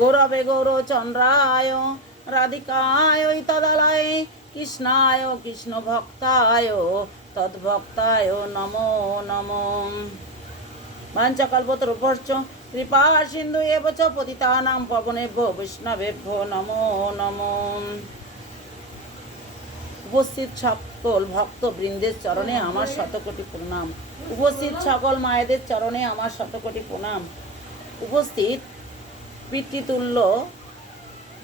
গৌরবে গৌরচন্দ্রায় রাধিকায় তদালয়ে কৃষ্ণায় কৃষ্ণ ভক্তায় তদ্ভক্তায় নমো নমো। বাঞ্ছাকল্পতরুভ্যশ্চ কৃপা সিন্ধু এব চ পতিতানাং পাবনেভ্যো বৈষ্ণবেভ্যো নমো নমো। উপস্থিত সকল ভক্তবৃন্দের চরণে আমার শতকোটি প্রণাম। উপস্থিত সকল মায়েদের চরণে আমার শতকোটি প্রণাম। উপস্থিত পিতৃতুল্য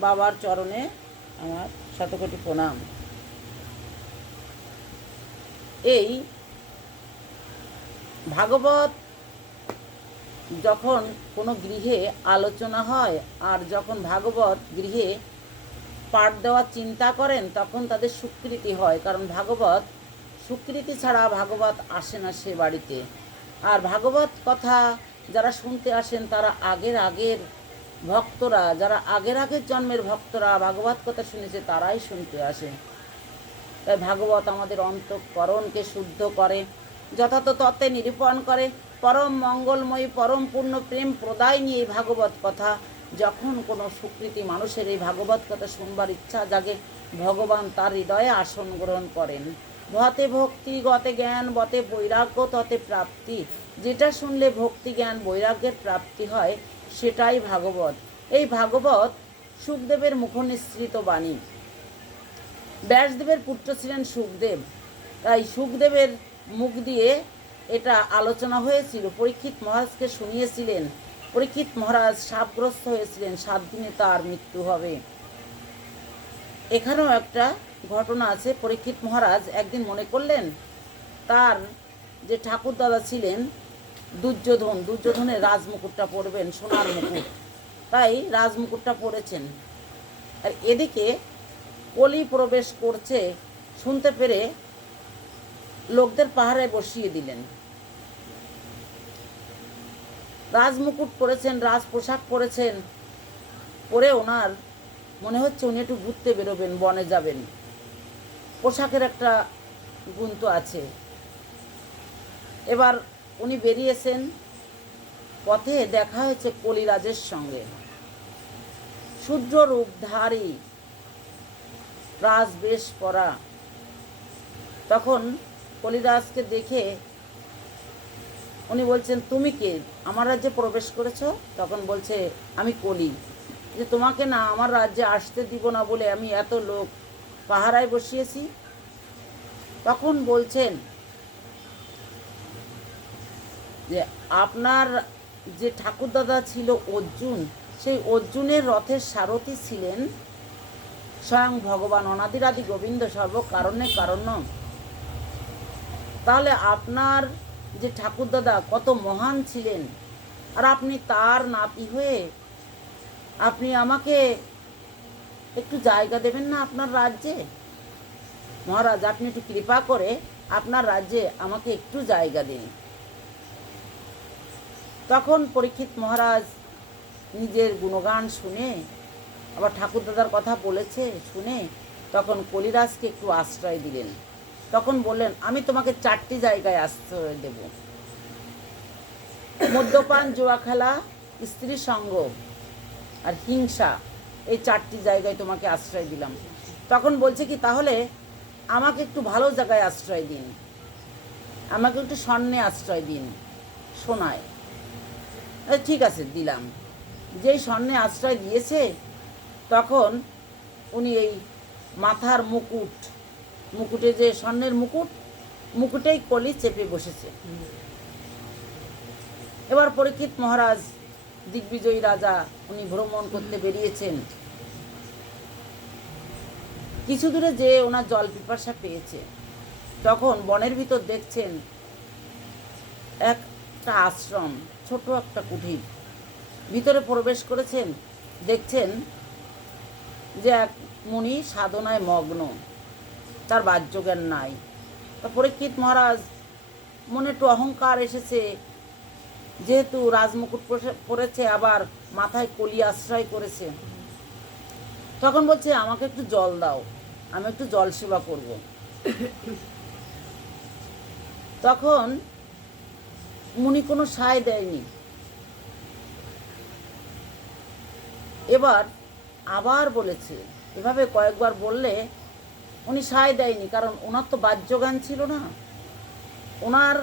বাবার চরণে আমার শতকোটি প্রণাম। এই ভাগবত যখন কোনো গৃহে আলোচনা হয় আর যখন ভাগবত গৃহে পাঠ দেওয়ার চিন্তা করেন তখন তাদের স্বীকৃতি হয়, কারণ ভাগবত স্বীকৃতি ছাড়া ভাগবত আসে না সে বাড়িতে। আর ভাগবত কথা যারা শুনতে আসেন তারা আগের ভক্তরা, যারা আগের জন্মের ভক্তরা ভাগবত কথা শুনেছে তারাই শুনতে আসে। তাই ভাগবত আমাদের অন্তঃকরণকে শুদ্ধ করে, যথার্থ তত্ত্বে নিরূপণ করে, পরম মঙ্গলময়ী পরম পূর্ণ প্রেম প্রদায় নিয়ে এই ভাগবত কথা। যখন কোনো সুকৃতি মানুষের এই ভাগবত কথা শুনবার ইচ্ছা জাগে, ভগবান তার হৃদয়ে আসন গ্রহণ করেন। ভতে ভক্তি গতে জ্ঞান বতে বৈরাগ্য ততে প্রাপ্তি। যেটা শুনলে ভক্তি জ্ঞান বৈরাগ্যের প্রাপ্তি হয় সেটাই ভাগবত। এই ভাগবত সুখদেবের মুখনিসৃত বাণী। ব্যাসদেবের পুত্র ছিলেন সুখদেব, তাই সুখদেবের মুখ দিয়ে এটা আলোচনা হয়েছিল। পরীক্ষিত মহারাজকে শুনিয়েছিলেন। পরীক্ষিত মহারাজ শাপগ্রস্ত হয়েছিলেন, 7 দিনে তার মৃত্যু হবে। এখানেও একটা ঘটনা আছে। পরীক্ষিত মহারাজ একদিন মনে করলেন তার যে ঠাকুরদাদা ছিলেন দুর্যোধন, দুর্যোধনের রাজমুকুটটা পরবেন, সোনার মুকুট, তাই রাজমুকুটটা পরেছেন। আর এদিকে কলি প্রবেশ করছে শুনতে পেরে লোকদের পাহারায় বসিয়ে দিলেন। রাজমুকুট পরেছেন, রাজ পোশাক পরেছেন, পরে ওনার মনে হচ্ছে উনি একটু ঘুরতে বেরোবেন, বনে যাবেন। পোশাকের একটা গুণ তো আছে। এবার উনি বেরিয়েছেন, পথে দেখা হয়েছে কলিরাজের সঙ্গে। শূদ্র রূপধারী, রাজবেশ পরা। তখন কলিরাজকে দেখে উনি বলছেন, তুমি কে, আমার রাজ্যে প্রবেশ করেছো? তখন বলছে, আমি কলি, যে তোমাকে না আমার রাজ্যে আসতে দিব না বলে আমি এত লোক পাহারায় বসিয়েছি। তখন বলছেন যে আপনার যে ঠাকুরদাদা ছিল অর্জুন, সেই অর্জুনের রথের সারথি ছিলেন স্বয়ং ভগবান অনাদিরাদি গোবিন্দ, সর্বকারণে কারণ্য। তাহলে আপনার যে ঠাকুরদাদা কত মহান ছিলেন, আর আপনি তার নাতি হয়ে আপনি আমাকে একটু জায়গা দেবেন না আপনার রাজ্যে? মহারাজ, আপনি একটু কৃপা করে আপনার রাজ্যে আমাকে একটু জায়গা দিন। তখন পরীক্ষিত মহারাজ নিজের গুণগান শুনে, আবার ঠাকুরদাদার কথা বলেছে শুনে, তখন কলিরাজকে একটু আশ্রয় দিলেন। তখন বললেন, আমি তোমাকে 4টি জায়গায় আশ্রয় দেব। মদ্যপান, জুয়া খেলা, স্ত্রী সঙ্গ আর হিংসা, এই 4টি জায়গায় তোমাকে আশ্রয় দিলাম। তখন বলছে কি, তাহলে আমাকে একটু ভালো জায়গায় আশ্রয় দিন, আমাকে একটু স্বর্ণে আশ্রয় দিন, সোনায়। ঠিক আছে, দিলাম। যেই স্বর্ণে আশ্রয় দিয়েছে তখন উনি এই মাথার মুকুট, মুকুটে যে স্বর্ণের মুকুট, মুকুটেই কলি চেপে বসেছে। এবার পরীক্ষিত মহারাজ দিগ্বিজয়ী রাজা, উনি ভ্রমণ করতে বেরিয়েছেন। কিছু দূরে যে ওনার জল পিপাসা পেয়েছে, তখন বনের ভিতর দেখছেন একটা আশ্রম, ছোট একটা কুঠির। ভিতরে প্রবেশ করেছেন, দেখছেন যে এক মুনি সাধনায় মগ্ন, তার বাহ্যজ্ঞান নাই। তা পরীক্ষিত মহারাজ মনে একটু অহংকার এসেছে, যেহেতু রাজমুকুট পরেছে আবার মাথায় কলি আশ্রয় করেছে। তখন বলছে, আমাকে একটু জল দাও, আমি একটু জল সেবা করব। তখন মুনি কোনো সায় দেয়নি। এবার আবার বলেছে, এভাবে কয়েকবার বললে উনি সায় দেয়নি, কারণ ওনার তো বাহ্যজ্ঞান ছিল না। ওনার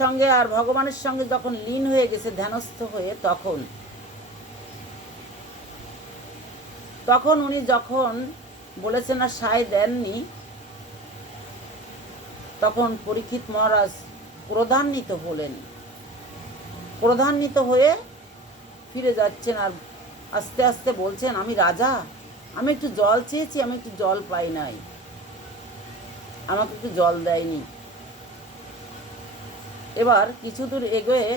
সঙ্গে আর ভগবানের সঙ্গে যখন লীন হয়ে গেছে ধ্যানস্থ হয়ে, তখন উনি যখন বলেছেন আর সায় দেননি, তখন পরীক্ষিত মহারাজ ক্রোধান্বিত হলেন। ক্রোধান্বিত হয়ে ফিরে যাচ্ছেন আর আস্তে আস্তে বলছেন, আমি রাজা, আমি একটু জল চেয়েছি, আমি একটু জল পাই নাই, আমাকে একটু জল দেয়নি। এবার কিছু দূর এগোয়ে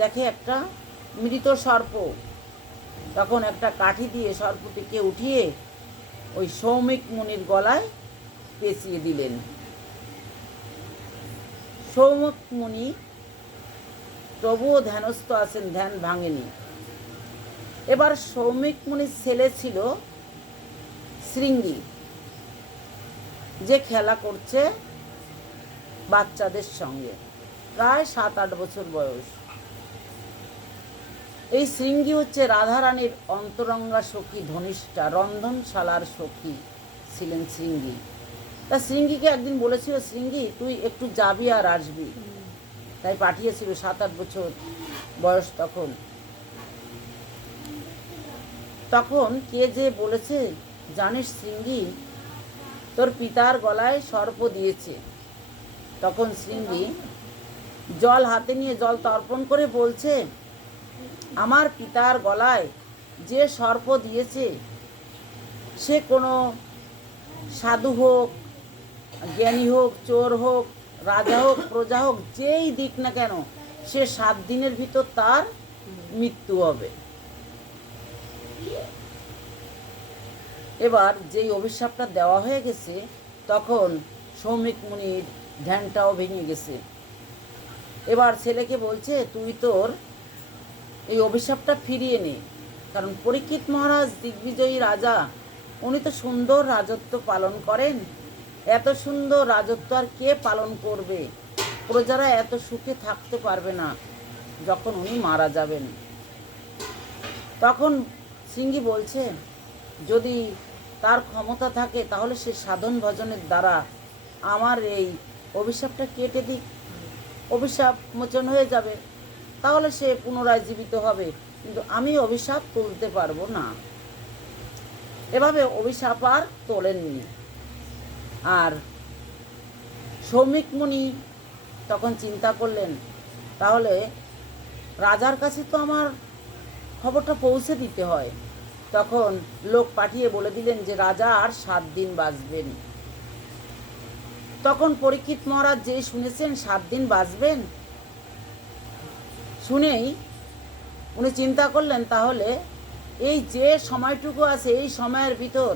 দেখে একটা মৃত সর্প। তখন একটা কাঠি দিয়ে সর্পটিকে উঠিয়ে ওই সৌমিক মুনির গলায় পেঁচিয়ে দিলেন। সৌমিক মুনি তবুও ধ্যানস্থ আছেন, ধ্যান ভাঙেনি। এবার সৌমিক মুনির ছেলে ছিল শৃঙ্গী, যে খেলা করছে বাচ্চাদের সঙ্গে, প্রায় 7-8 বছর বয়স। এই শৃঙ্গী হচ্ছে রাধারানীর অন্তরঙ্গা সখী, ধনিষ্ঠা, রন্ধনশালার সখী ছিলেন শৃঙ্গী। তা শৃঙ্গীকে একদিন বলেছিল, শৃঙ্গী তুই একটু যাবি আর আসবি, তাই পাঠিয়েছিল। 7-8 বছর বয়স তখন। তখন কে যে বলেছে, জানিস শৃঙ্গী, তোর পিতার গলায় সর্প দিয়েছে। তখন শৃঙ্গী জল হাতে নিয়ে জল তর্পণ করে বলছে, আমার পিতার গলায় যে সর্প দিয়েছে সে কোনো সাধু হোক, জ্ঞানী হোক, চোর হোক, রাজা হোক, প্রজা হোক, যেই দিক না কেন, সে 7 দিনের ভিতর তার মৃত্যু হবে। এবার যেই অভিশাপটা দেওয়া হয়ে গেছে, তখন সৌমিক মুনির ধ্যানটাও ভেঙে গেছে। এবার ছেলেকে বলছে, তুই তোর এই অভিশাপটা ফিরিয়ে নে, কারণ পরীক্ষিত মহারাজ দিগ্বিজয়ী রাজা, উনি তো সুন্দর রাজত্ব পালন করেন। এত সুন্দর রাজত্ব আর কে পালন করবে? প্রজারা এত সুখে থাকতে পারবে না যখন উনি মারা যাবেন। তখন সিংহী বলছে, যদি তার ক্ষমতা থাকে তাহলে সে সাধন ভজনের দ্বারা আমার এই অভিশাপটা কেটে দিক, অভিশাপ মোচন হয়ে যাবে, তাহলে সে পুনরায় জীবিত হবে, কিন্তু আমি অভিশাপ তুলতে পারবো না। এভাবে অভিশাপ আর তোলেননি। আর সৌমিক মুনি তখন চিন্তা করলেন, তাহলে রাজার কাছে তো আমার খবরটা পৌঁছে দিতে হয়। তখন লোক পাঠিয়ে বলে দিলেন যে রাজা আর 7 দিন বাঁচবেন। তখন পরীক্ষিত মহারাজ যে শুনেছেন 7 দিন বাঁচবেন, শুনেই উনি চিন্তা করলেন, তাহলে এই যে সময়টুকু আছে এই সময়ের ভিতর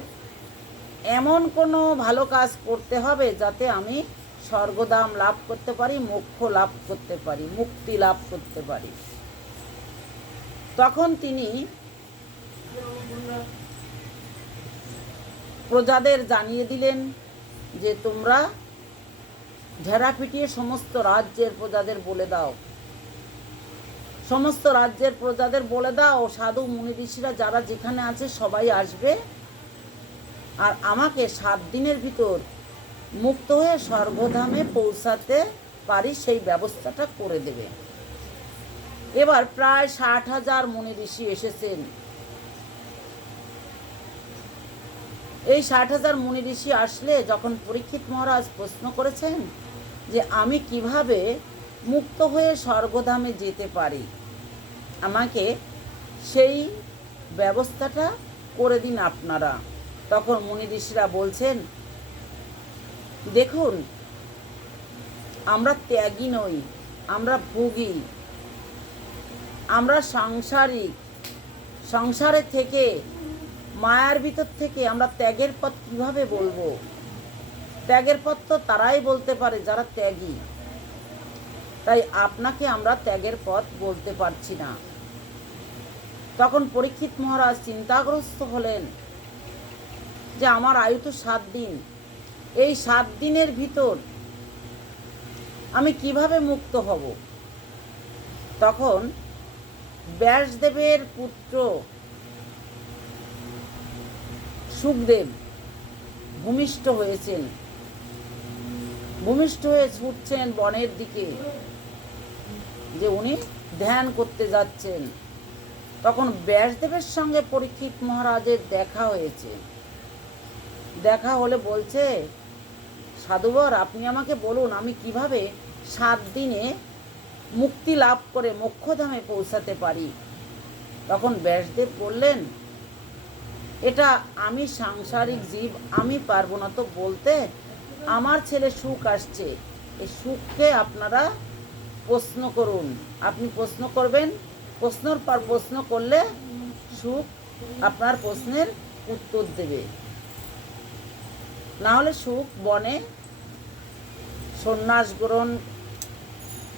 এমন কোনো ভালো কাজ করতে হবে যাতে আমি স্বর্গধাম লাভ করতে পারি, মোক্ষ লাভ করতে পারি, মুক্তি লাভ করতে পারি। তখন তিনি প্রজাদের জানিয়ে দিলেন যে তোমরা ঢেরা পিটিয়ে সমস্ত রাজ্যের প্রজাদের বলে দাও, সমস্ত রাজ্যের প্রজাদের বলে দাও, সাধু মুনি ঋষিরা যারা যেখানে আছে সবাই আসবে আর আমাকে 7 দিনের ভিতর মুক্ত হয়ে স্বর্গধামে পৌঁছাতে পারি সেই ব্যবস্থাটা করে দেবে। এবার প্রায় 60,000 মুনি ঋষি এসেছেন। এই 60,000 মুনি ঋষি আসলে যখন পরীক্ষিত মহারাজ প্রশ্ন করেছেন যে আমি কিভাবে মুক্ত হয়ে স্বর্গধামে যেতে পারি, আমাকে সেই ব্যবস্থাটা করে দিন আপনারা। তখন মুনি ঋষিরা বলছেন, দেখুন আমরা ত্যাগী নই, আমরা ভোগী, আমরা সাংসারিক, সংসারে থেকে মায়ার ভিতর থেকে আমরা ত্যাগের পথ কিভাবে বলবো? ত্যাগের পথ তো তারাই বলতে পারে যারা ত্যাগী, তাই আপনাকে আমরা ত্যাগের পথ বলতে পারছি না। তখন পরীক্ষিত মহারাজ চিন্তাগ্রস্ত হলেন যে আমার আয়ু তো 7 দিন, এই 7 দিনের ভিতর আমি কিভাবে মুক্ত হব? তখন ব্যাসদেবের পুত্র সুখদেব ভূমিষ্ঠ হয়েছেন, ভূমিষ্ঠ হয়ে ছুটছেন বনের দিকে, যে উনি ধ্যান করতে যাচ্ছেন। তখন ব্যাসদেবের সঙ্গে পরীক্ষিত মহারাজের দেখা হয়েছে। দেখা হলে বলছে, সাধুবর, আপনি আমাকে বলুন আমি কিভাবে 7 দিনে মুক্তি লাভ করে মোক্ষধামে পৌঁছাতে পারি। তখন ব্যাসদেব বললেন, এটা আমি সাংসারিক জীব, আমি পারবো না তো বলতে। আমার ছেলে সুখ আসছে, এই সুখকে আপনারা প্রশ্ন করুন। আপনি প্রশ্ন করবেন, প্রশ্নের পর প্রশ্ন করলে সুখ আপনার প্রশ্নের উত্তর দেবে। না হলে সুখ বনে সন্ন্যাস গ্রহণ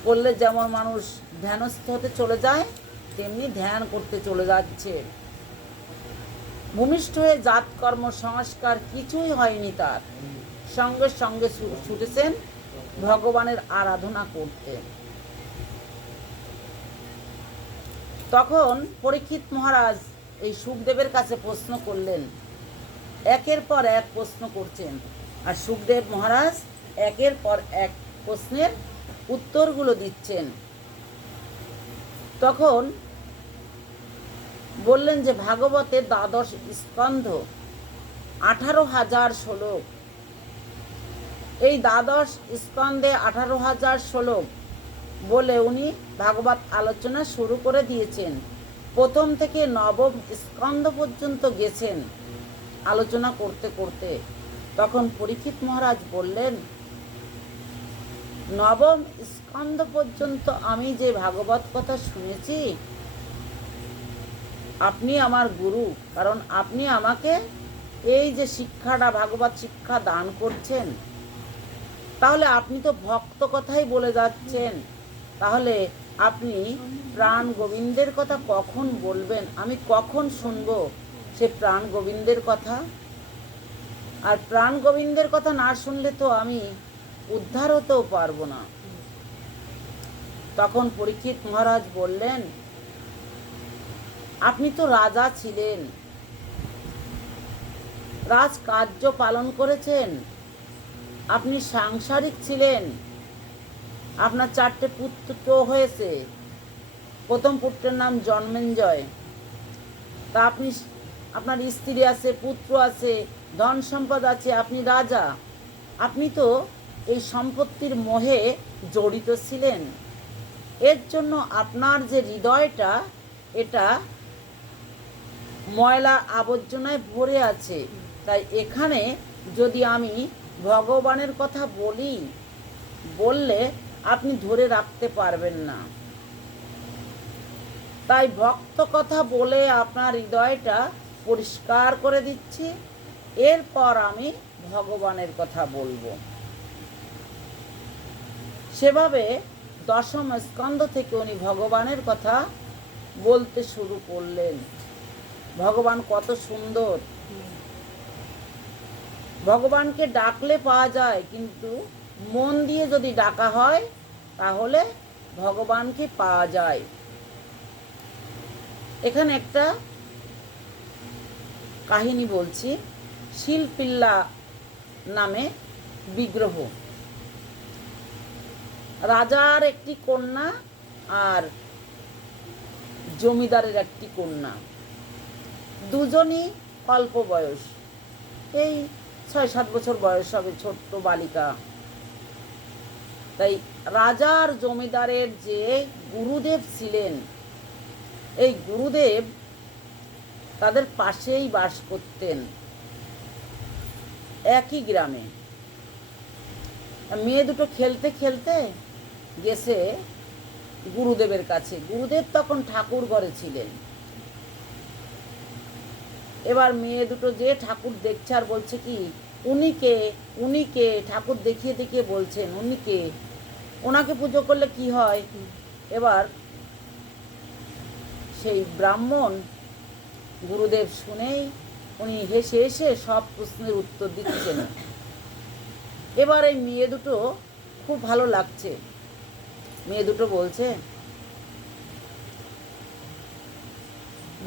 করলে যেমন মানুষ ধ্যানস্থ হতে চলে যায়, তেমনি ধ্যান করতে চলে যাচ্ছে। ভূমিষ্ঠ হয়ে জাতকর্ম সংস্কার কিছুই হয়নি তার, সঙ্গে সঙ্গে ছুটেছেন ভগবানের আরাধনা করতে। তখন পরীক্ষিত মহারাজ এই সুখদেবের কাছে প্রশ্ন করলেন, একের পর এক প্রশ্ন করছেন, আর সুখদেব মহারাজ একের পর এক প্রশ্নের উত্তরগুলো দিচ্ছেন। তখন বললেন যে ভাগবতের 12 স্কন্ধ, 18,000 শ্লোক, এই 12 স্কন্ধে 18,000 শ্লোক বলে উনি ভাগবত আলোচনা শুরু করে দিয়েছেন। প্রথম থেকে 9ম স্কন্ধ পর্যন্ত গেছেন আলোচনা করতে করতে। তখন পরীক্ষিত মহারাজ বললেন, 9ম স্কন্ধ পর্যন্ত আমি যে ভাগবত কথা শুনেছি, আপনি আমার গুরু, কারণ আপনি আমাকে এই যে শিক্ষাটা, ভাগবত শিক্ষা দান করছেন। তাহলে আপনি তো ভক্ত কথাই বলে যাচ্ছেন, তাহলে আপনি প্রাণ গোবিন্দের কথা কখন বলবেন? আমি কখন শুনবো সে প্রাণ গোবিন্দের কথা? আর প্রাণ গোবিন্দের কথা না শুনলে তো আমি উদ্ধার হতেও পারবো না। তখন পরীক্ষিত মহারাজ বললেন, আপনি তো রাজা ছিলেন, রাজকার্য পালন করেছেন, আপনি সাংসারিক ছিলেন, আপনার 4টে পুত্র হয়েছে। প্রথম পুত্রের নাম জন্মেঞ্জয়। তা আপনি, আপনার স্ত্রী আছে, পুত্র আছে, ধন সম্পদ আছে, আপনি রাজা। আপনি তো এই সম্পত্তির মোহে জড়িত ছিলেন। এর জন্য আপনার যে হৃদয়টা, এটা ময়লা আবর্জনায় ভরে আছে। তাই এখানে যদি আমি ভগবানের কথা বললে আপনি ধরে রাখতে পারবেন না। তাই ভক্ত কথা বলে আপনার হৃদয়টা পরিষ্কার করে দিচ্ছি, এরপর আমি ভগবানের কথা বলবো। সেভাবে 10ম স্কন্ধ থেকে উনি ভগবানের কথা বলতে শুরু করলেন। ভগবান কত সুন্দর! ভগবানকে ডাকলে পাওয়া যায়, কিন্তু মন দিয়ে যদি ডাকা হয় তাহলে ভগবানকে পাওয়া যায়। এখানে একটা কাহিনী বলছি। শিলপিল্লা নামে বিগ্রহ, রাজার একটি কন্যা আর জমিদারের একটি কন্যা, দুজনই অল্প বয়স, এই 6-7 বছর বয়স হবে, ছোট্ট বালিকা। তাই রাজার জমিদারের যে গুরুদেব ছিলেন, এই গুরুদেব তাদের পাশেই বাস করতেন, একই গ্রামে। মেয়ে দুটো খেলতে খেলতে গেছে গুরুদেবের কাছে। গুরুদেব তখন ঠাকুর ঘরে ছিলেন। এবার মেয়ে দুটো যে ঠাকুর দেখছে আর বলছে কি, উনিকে ঠাকুর দেখিয়ে দেখিয়ে বলছেন, ওনাকে পুজো করলে কি হয়। এবার সেই ব্রাহ্মণ গুরুদেব শুনেই উনি হেসে হেসে সব প্রশ্নের উত্তর দিচ্ছেন। এবার এই মেয়ে দুটো খুব ভালো লাগছে। মেয়ে দুটো বলছে,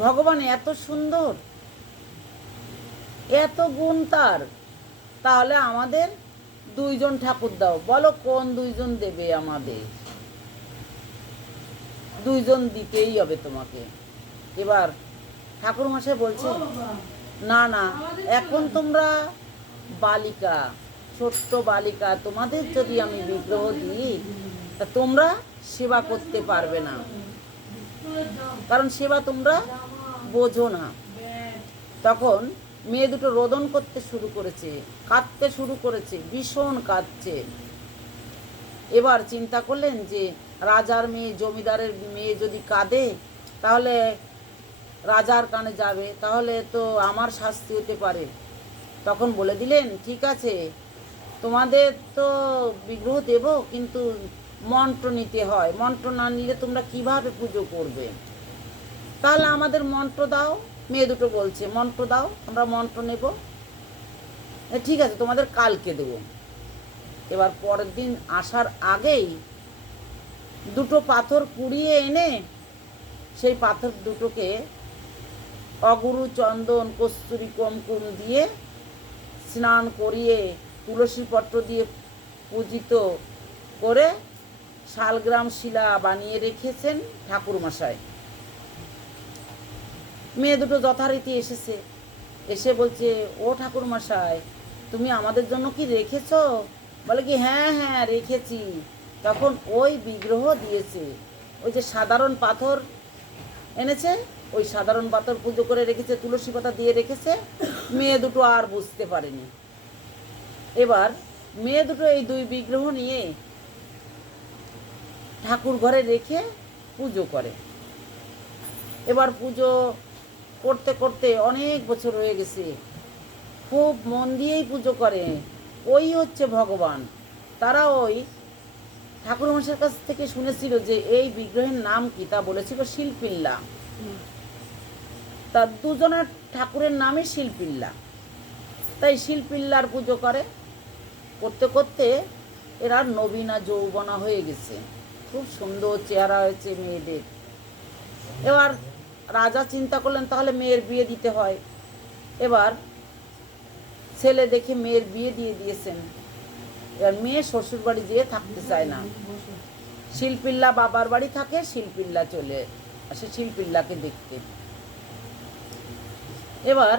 ভগবান এত সুন্দর, এত গুণ তার, তাহলে আমাদের 2জন ঠাকুর দাও। বলো কোন 2জন দেবে আমাদের? 2জন দিতেই হবে তোমাকে। এবার ঠাকুরমশাই বলছে, না না, এখন তোমরা বালিকা, ছোট্ট বালিকা, তোমাদের যদি আমি বিগ্রহ দিই তা তোমরা সেবা করতে পারবে না, কারণ সেবা তোমরা বোঝো না। তখন মেয়ে দুটো রোদন করতে শুরু করেছে, কাঁদতে শুরু করেছে, ভীষণ কাঁদছে। এবার চিন্তা করলেন যে রাজার মেয়ে, জমিদারের মেয়ে যদি কাঁদে তাহলে রাজার কানে যাবে, তাহলে তো আমার শাস্তি হতে পারে। তখন বলে দিলেন, ঠিক আছে, তোমাদের তো বিগ্রহ দেব, কিন্তু মন্ত্র নিতে হয়, মন্ত্র না নিলে তোমরা কিভাবে পুজো করবে? তাহলে আমাদের মন্ত্র দাও। মেয়ে দুটো বলছে, মন্ত্র দাও, আমরা মন্ত্র নেব। ঠিক আছে, তোমাদের কালকে দেব। এবার পরের দিন আসার আগেই 2টো পাথর কুড়িয়ে এনে সেই পাথর দুটোকে অগুরু, চন্দন, কস্তুরী, কুমকুম দিয়ে স্নান করিয়ে তুলসী পত্র দিয়ে পূজিত করে শালগ্রাম শিলা বানিয়ে রেখেছেন ঠাকুরমশাই। মেয়ে দুটো যথারীতি এসেছে, এসে বলছে, ও ঠাকুরমশাই, তুমি আমাদের জন্য কি রেখেছো? বলে কি, হ্যাঁ হ্যাঁ রেখেছি। তখন ওই বিগ্রহ দিয়েছে, ওই যে সাধারণ পাথর এনেছে, ওই সাধারণ পাথর পুজো করে রেখেছে, তুলসী পাতা দিয়ে রেখেছে। মেয়ে দুটো আর বুঝতে পারেনি। এবার মেয়ে দুটো এই 2 বিগ্রহ নিয়ে ঠাকুর ঘরে রেখে পুজো করে। এবার পুজো করতে করতে অনেক বছর হয়ে গেছে, খুব মন দিয়েই পুজো করে, ওই হচ্ছে ভগবান। তারা ওই ঠাকুরমশাইয়ের কাছ থেকে শুনেছিল যে এই বিগ্রহের নাম কি, তা বলেছিল শিলপিল্লা। তার 2জনের ঠাকুরের নামই শিলপিল্লা, তাই শিলপিল্লার পুজো করে। করতে করতে এরা নবীনা যৌবনা হয়ে গেছে, খুব সুন্দর চেহারা হয়েছে মেয়েদের। এবার রাজা চিন্তা করলেন, তাহলে মেয়ের বিয়ে দিতে হয়। এবার ছেলে দেখে মেয়ের বিয়ে দিয়ে দিয়েছেন। এবার মেয়ে শ্বশুর বাড়ি যেয়ে থাকতে চায় না, শিলপিল্লা বাবার বাড়ি থাকে, শিলপিল্লা চলে আসে শিলপিল্লাকে দেখতে। এবার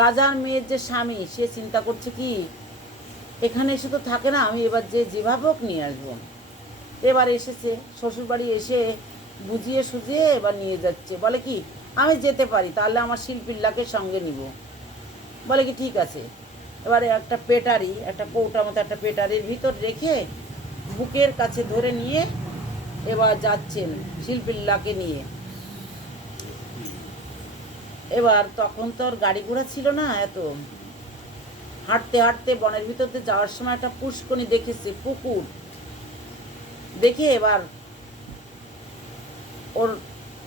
রাজার মেয়ের যে স্বামী, সে চিন্তা করছে কি, এখানে এসে তো থাকে না, আমি এবার যেভাবে হোক নিয়ে আসবো। এবার এসেছে শ্বশুরবাড়ি, এসে বুঝিয়ে সুঝিয়ে এবার নিয়ে যাচ্ছে। বলে কি, আমি যেতে পারি, তাহলে আমার শিলপিল্লাকে সঙ্গে নিব। বলে কি, ঠিক আছে। এবারে একটা পেটারি, একটা কৌটা মতো একটা পেটারির ভিতর রেখে বুকের কাছে ধরে নিয়ে এবার যাচ্ছেন শিলপিল্লাকে নিয়ে। এবার তখন তো আর গাড়ি ঘোড়া ছিল না এত, হাঁটতে হাঁটতে বনের ভিতর দিয়ে যাওয়ার সময় একটা পুষ্করণী দেখেছে, পুকুর দেখে এবার ওর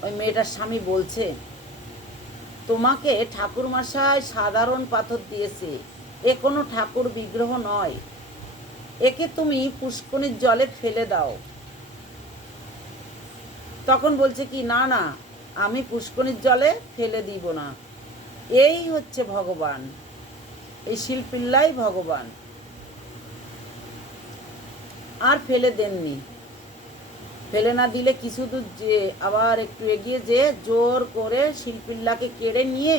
ওই মেয়েটার স্বামী বলছে, তোমাকে ঠাকুরমশাই সাধারণ পাথর দিয়েছে, এ কোনো ঠাকুর বিগ্রহ নয়, একে তুমি পুষ্করণীর জলে ফেলে দাও। তখন বলছে কি, না না, আমি পুষ্করণীর জলে ফেলে দিব না, এই হচ্ছে ভগবান, এই শিলপিল্লাই ভগবান। আর ফেলে দেননি। ফেলে না দিলে কিছু দূর যে আবার একটু এগিয়ে যেয়ে জোর করে শিলপিল্লাকে কেড়ে নিয়ে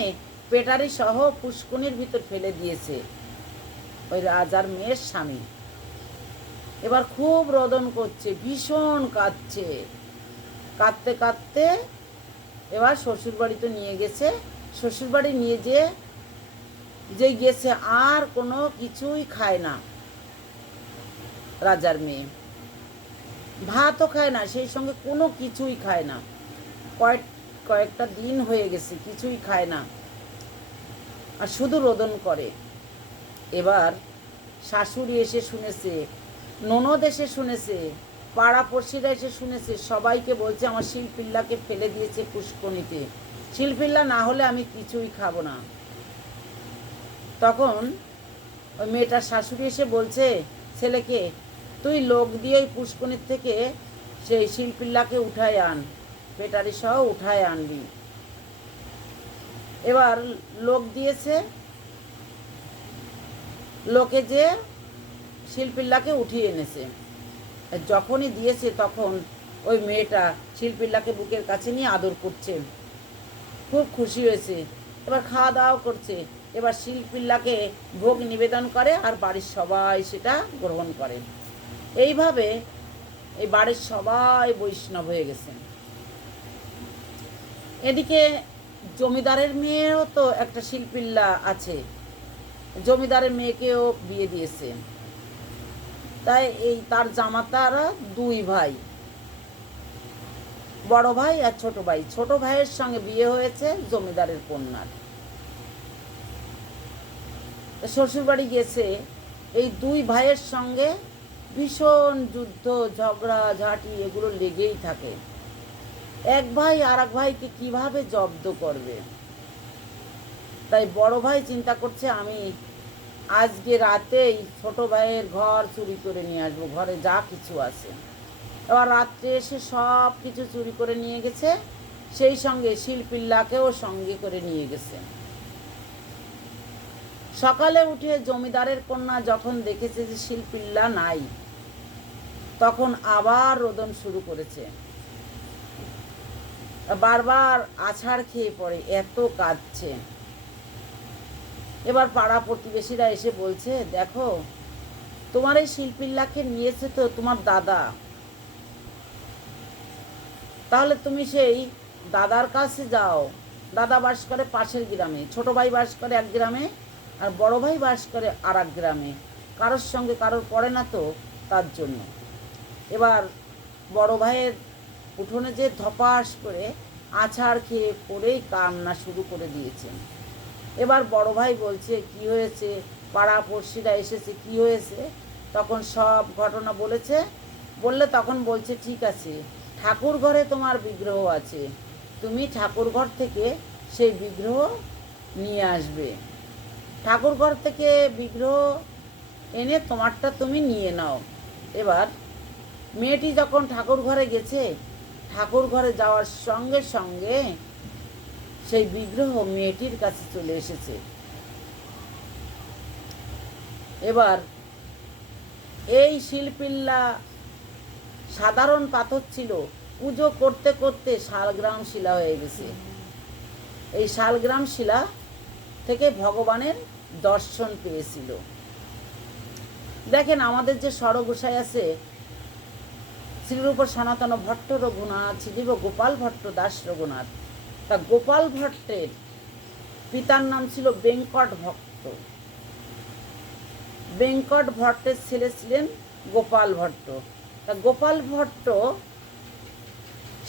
পেটারি সহ পুষ্করণীর ভিতর ফেলে দিয়েছে ওই রাজার মেয়ের স্বামী। এবার খুব রোদন করছে, ভীষণ কাঁদছে, কাঁদতে কাঁদতে এবার শ্বশুরবাড়িতে নিয়ে গেছে। শ্বশুরবাড়ি নিয়ে যে গেছে, আর কোনো কিছুই খায় না রাজার মেয়ে, ভাতও খায় না, সেই সঙ্গে কোনো কিছুই খায় না। কয়েকটা দিন হয়ে গেছে, কিছুই খায় না, আর শুধু রোদন করে। এবার শাশুড়ি এসে শুনেছে, ননদ এসে শুনেছে, পাড়াপড়শিরা এসে শুনেছে, সবাইকে বলছে আমার শিলপিল্লাকে ফেলে দিয়েছে পুষ্করণীতে, শিলপিল্লা না হলে আমি কিছুই খাবো না। তখন ওই মেয়েটার শাশুড়ি এসে বলছে ছেলেকে, তুই লোক দিয়ে ওই পুষ্করণীর থেকে সেই শিলপিল্লাকে উঠায় আন, পেটারি সহ উঠায় আনবি। এবার লোক দিয়েছে, লোকে যে শিল্পিল্লাকে উঠিয়ে এনেছে। যখনই দিয়েছে তখন ওই মেয়েটা শিল্পিল্লাকে বুকের কাছে নিয়ে আদর করছে, খুব খুশি হয়েছে। এবার খাওয়া দাওয়া করছে। এবার শিল্পিল্লাকে ভোগ নিবেদন করে আর বাড়ির সবাই সেটা গ্রহণ করে। এইভাবে এই বাড়ির সবাই বৈষ্ণব হয়ে গেছেন। এদিকে জমিদারের মেয়েও তো একটা শিল্পিল্লা আছে, জমিদারের মেয়েকেও বিয়ে দিয়েছে। তাই এই তার জামাতারা দুই ভাই, বড় ভাই আর ছোট ভাই। ছোট ভাইয়ের সঙ্গে বিয়ে হয়েছে জমিদারের কন্যার। শ্বশুরবাড়ি গেছে, এই দুই ভাইয়ের সঙ্গে ভীষণ যুদ্ধ ঝগড়া ঝাঁটি এগুলো লেগেই থাকে। এক ভাই আর এক ভাইকে কিভাবে জব্দ করবে। তাই বড় ভাই চিন্তা করছে, আমি আজকে রাতেই ছোট ভাইয়ের ঘর চুরি করে নিয়ে আসবো, ঘরে যা কিছু আছে। এবার রাত্রে এসে সব কিছু চুরি করে নিয়ে গেছে, সেই সঙ্গে শিল্পিল্লাকেও সঙ্গে করে নিয়ে গেছে। সকালে উঠে জমিদারের কন্যা যখন দেখেছে যে শিল্পিল্লা নাই, তখন আবার রোদন শুরু করেছে। বারবার আছাড় খেয়ে পড়ে, এত কাঁদছে। এবার পাড়া প্রতিবেশীরা এসে বলছে, দেখো তোমার এই শিল্পিল্লাকে নিয়েছে তো তোমার দাদা, তাহলে তুমি সেই দাদার কাছে যাও। দাদা বাস করে পাশের গ্রামে, ছোট ভাই বাস করে এক গ্রামে, আর বড় ভাই বাস করে আর এক গ্রামে। কারোর সঙ্গে কারোর পড়ে না তো, তার জন্য। এবার বড় ভাইয়ের উঠোনে যে ধপাস করে আছাড় খেয়ে পড়েই কান্না শুরু করে দিয়েছেন। এবার বড় ভাই বলছে, কি হয়েছে, পাড়া পড়শিরা এসেছে, কি হয়েছে। তখন সব ঘটনা বলেছে। বললে তখন বলছে, ঠিক আছে, ঠাকুর ঘরে তোমার বিগ্রহ আছে, তুমি ঠাকুর ঘর থেকে সেই বিগ্রহ নিয়ে আসবে। ঠাকুর ঘর থেকে বিগ্রহ এনে তোমারটা তুমি নিয়ে নাও। এবার মেয়েটি যখন ঠাকুর ঘরে গেছে, ঠাকুর ঘরে যাওয়ার সঙ্গে সঙ্গে সেই বিগ্রহ মেয়েটির কাছে চলে এসেছে। এবার এই শিল্পিল্লা সাধারণ পাথর ছিল, পুজো করতে করতে শালগ্রাম শিলা হয়ে গেছে। এই শালগ্রাম শিলা থেকে ভগবানের দর্শন পেয়েছিল। দেখেন আমাদের যে ষড়গোসাই আছে, শ্রীরূপ সনাতন ভট্ট রঘুনাথ, শ্রীদেব গোপাল ভট্ট দাস রঘুনাথ। তা গোপাল ভট্টের পিতার নাম ছিল বেঙ্কট ভট্ট। বেঙ্কট ভট্টের ছেলে ছিলেন গোপাল ভট্ট। তা গোপাল ভট্ট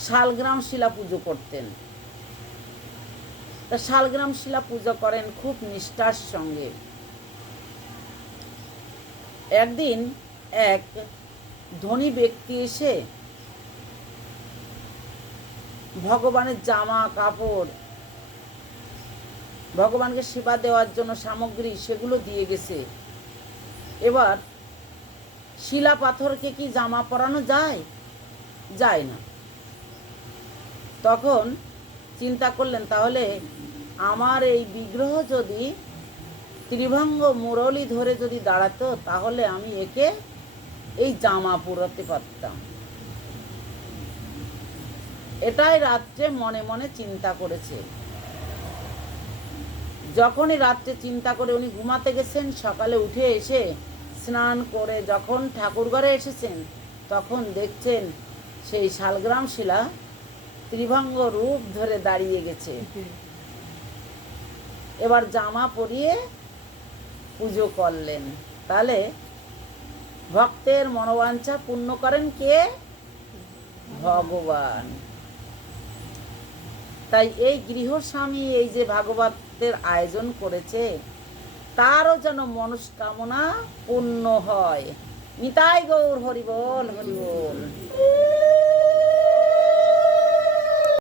শালগ্রাম শিলা পুজো করতেন। তা শালগ্রাম শিলা পুজো করেন খুব নিষ্ঠার সঙ্গে। একদিন এক ধনী ব্যক্তি এসে ভগবানের জামা কাপড়, ভগবানকে সেবা দেওয়ার জন্য সামগ্রী, সেগুলো দিয়ে গেছে। এবার শিলা পাথরকে কি জামা পরানো যায়? যায় না। তখন চিন্তা করলেন, তাহলে আমার এই বিগ্রহ যদি ত্রিভঙ্গ মুরলী ধরে যদি দাঁড়াতো, তাহলে আমি একে এই জামা পরাতে পারতাম। এটাই রাত্রে মনে মনে চিন্তা করেছে। যখনই রাত্রে চিন্তা করে উনি ঘুমাতে গেছেন, সকালে উঠে এসে স্নান করে যখন ঠাকুর ঘরে এসেছেন, তখন দেখছেন সেই শালগ্রাম শিলা ত্রিভঙ্গ রূপ ধরে দাঁড়িয়ে গেছে। এবার জামা পরিয়ে পুজো করলেন। তাহলে ভক্তের মনোবাঞ্ছা পূর্ণ করেন কে? ভগবান। তাই এই গৃহস্বামী এই যে ভাগবতের আয়োজন করেছে, তারও যেন মনস্কামনা পূর্ণ হয়। নিতাই গৌর হরিবোল হরিবোল।